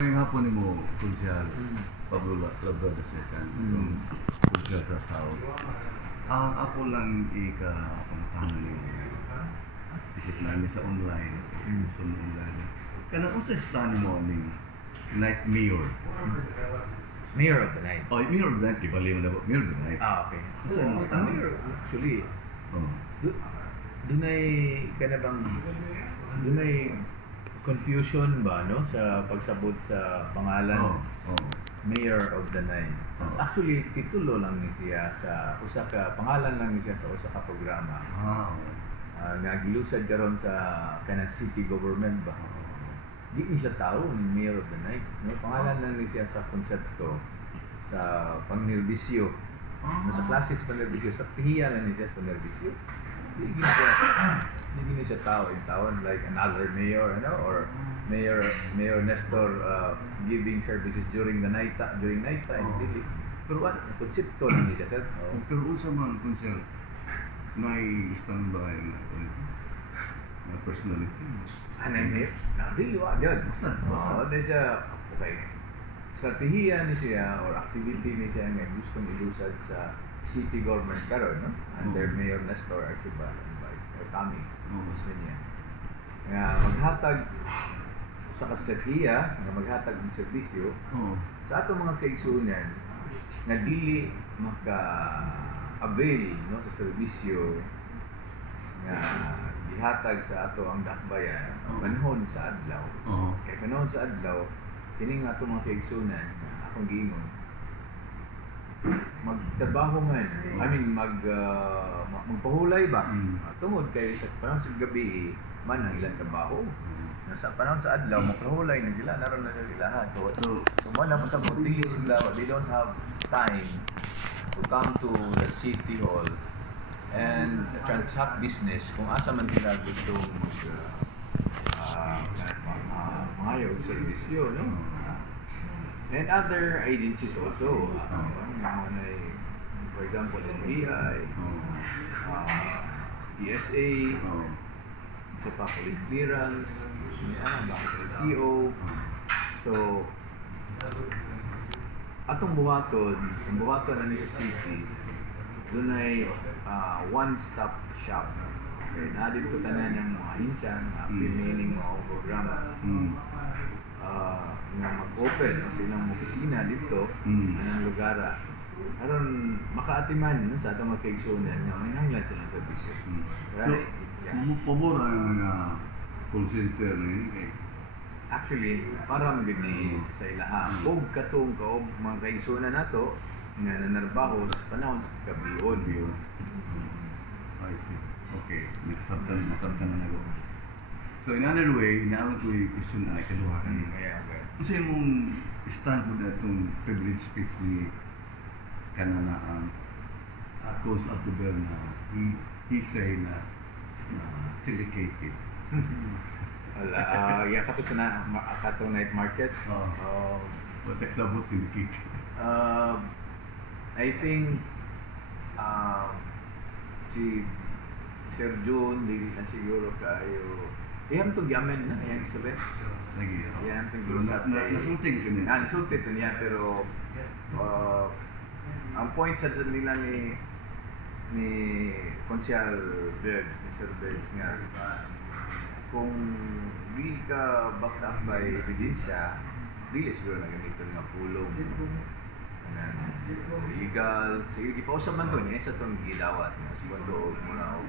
Ngayong hapon ni mo, Kunsihal Pablo Labrada II, Kunsihal sa South. Ang ako lang ika-pangtahan ni isip namin sa online, sa online. Kaya kung sa stand mo ni Night Mayor. Mayor of the Night. Oh, Mayor of the Night, di ba liman na ba? Mayor of the Night. Okay. Kasi So, ang Mayor, actually, Oh. doon ay doon ay confusion ba, no? Sa pagsabot sa pangalan. Oh. Mayor of the Night. Oh. Actually, titulo lang ni siya sa usa ka, pangalan lang ni siya sa usa ka programa. Nga gilusad karon sa kanang city government ba. Di ni siya tao ni Mayor of the Night, no? Pangalan lang ni siya sa konsepto sa pangnerbisyo. No, sa klase sa pangnerbisyo, sa pihiya lang ni siya sa pangnerbisyo. Di ni siya tao in town like another mayor, you know, or Mayor Nestor giving services during nighttime. Dili. Pero ano, konsepto lang ni siya, sir. Pero unsa man Kunsihal, may standby na personality. Mayor? Dili wa gyud. Basta. Ano siya, okay. Strategiya ni siya or activity ni siya nga gustong ilusad sa city government karon, no? Under Mayor Nestor Archibald and Vice Mayor Tommy Osmeña. Nga maghatag sa kastrategiya, nga maghatag ng serbisyo sa ato mga kaigsunan nga dili maka-avail, no, sa serbisyo nga gihatag sa ato ang dakbayan panahon sa adlaw. Kay panahon sa adlaw kining ato mga kaigsunan akong giingon magtrabaho man, magpahulay ba? Tungod kay sa panahon sa gabi man ang ilang trabaho. Sa panahon sa adlaw, magpahulay na sila, naroon na sila lahat. So wala mo sa buti sila, they don't have time to come to the city hall and transact business kung asa man sila gusto mangayog servisyo, no? And other agencies also, for example, NBI, PSA, sa pa police clearance, LTO. So, atong buhaton na ni sa city, doon ay one-stop shop. Okay, nadito tanan ng mga hinsyan, piniling mga programa. Nga mag-open o silang opisina dito anong lugar karon makaatiman, no, sa atong magkaigsunan nga may nanglan silang serbisyo. So, pabor ang mga call center ni actually para magani sa ilaha og katong kaog mga kaigsunan nato nga nanarbaho sa panahon sa gabion. I see. Okay, nasabtan na nago. So in another way, inaawag ko yung question na ikaduha kanina. Kasi mong stand mo na itong privilege speech ni kanana cause of the bell na he say na syndicated. Wala, kato sa kato night market. What's example syndicated? I think si Sir June, hindi na siguro kayo iyang itong yaman na, iyang isabet. Iyang itong gisap. Nasulting ko niya. Nasulting ko niya, pero ang point sa nila ni Konsyal Bergs, ni Sir Bergs nga, kung di ka backed up by ebidensya, di siguro na ganito nga pulong. Illegal. Sige, ipausap man doon, sa itong gilawat. Segundo, muna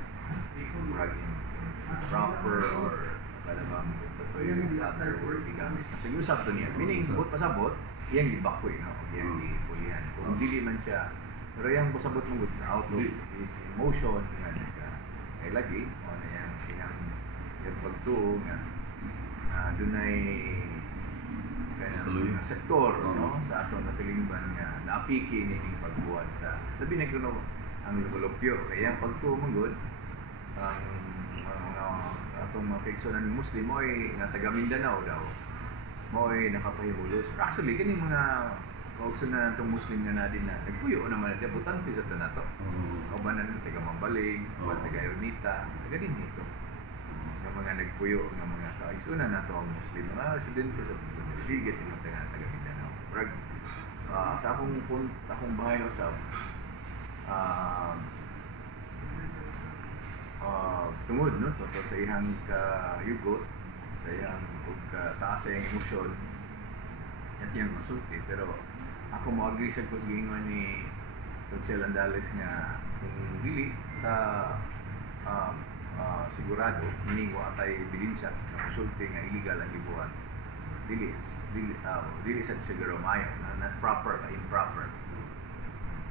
proper or kalabang sa to yung other word gamit. Sige, usap doon yan. Meaning, bukod pasabot, iyang gibakoy, no? Iyang gipulihan. Kung dili man siya, pero iyang pasabot mong good outlook is emotion, nga ay lagi, o na yung pagtuo, nga doon ay sektor, no? Sa ato na tilingban nga naapiki nining pagbuhat sa labi na kuno ang lupyo kaya ang pagtuo mong good ang atong mga kaigsunan ng Muslim mo ay nga taga Mindanao daw mo ay nakapahimulos. Actually kini mga kaigsunan natong Muslim nga na din na nagpuyo naman na butante sa tanato. Kauban na taga Mambaling, taga Ermita, taga din dito. ng mga nagpuyo ng mga kaisunan nato ang Muslim, mga residente sa Muslim, ligit yung mga taga Mindanao. Rag, sa akong bahay usab, tungod no tungkol sa ihang yugot, sa ihang taas sa iyang emosyon at iyang masulti, pero ako mo agree sa paggingon ni Consel Andales nga kung dili sigurado meaning wa tay ebidensya na masulti nga illegal ang gibuhat, dili sa siguro maayo na not proper, improper.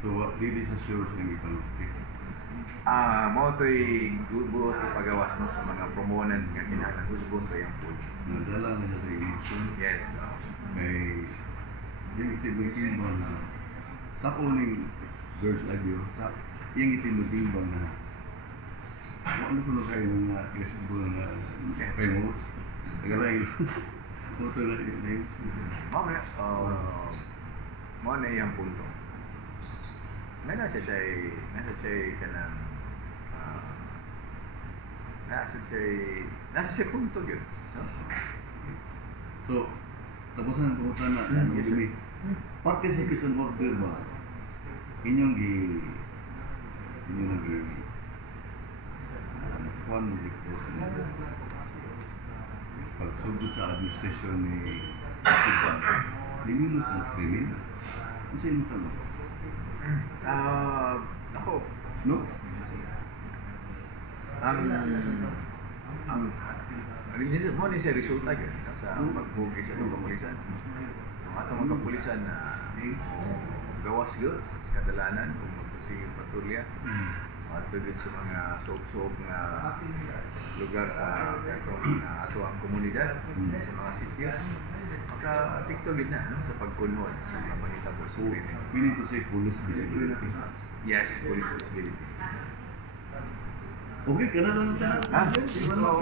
So, dili sa sure sa mga panukti. Mo to'y buot pagawas no sa mga promonan nga kinahanglan husbon to yung food. Nadala na sa emotion. Yes. Kay yung itibang na sa uling girls like you, sa yung itibang na ano ko na kayo nga flexible na famous. Tagalay. Moto na yung names. Mo na yung punto. Nasa siya kanang nasa siya punto yun, no? So, tapos na pumunta na ano Yes, gini. Parte sa prison order ba? Inyong kuan mo report na pagsugod sa administrasyon ni Tiban. Liminus ang krimen. Ano sa inyo tanong? Ako, No? ang mo ni sa resulta yun sa pagbugi sa mga kapulisan. Ang atong mga kapulisan na gawas yun sa kadalanan kung magpasigil patrolya at tugid sa mga soap nga lugar sa ato ang komunidad, sa mga cities, maka-apekto gid na no, sa pagkunod sa mga panghitabo sa krimen. Meaning to say police visibility. Yes, police visibility. Okay, ka na lang. So,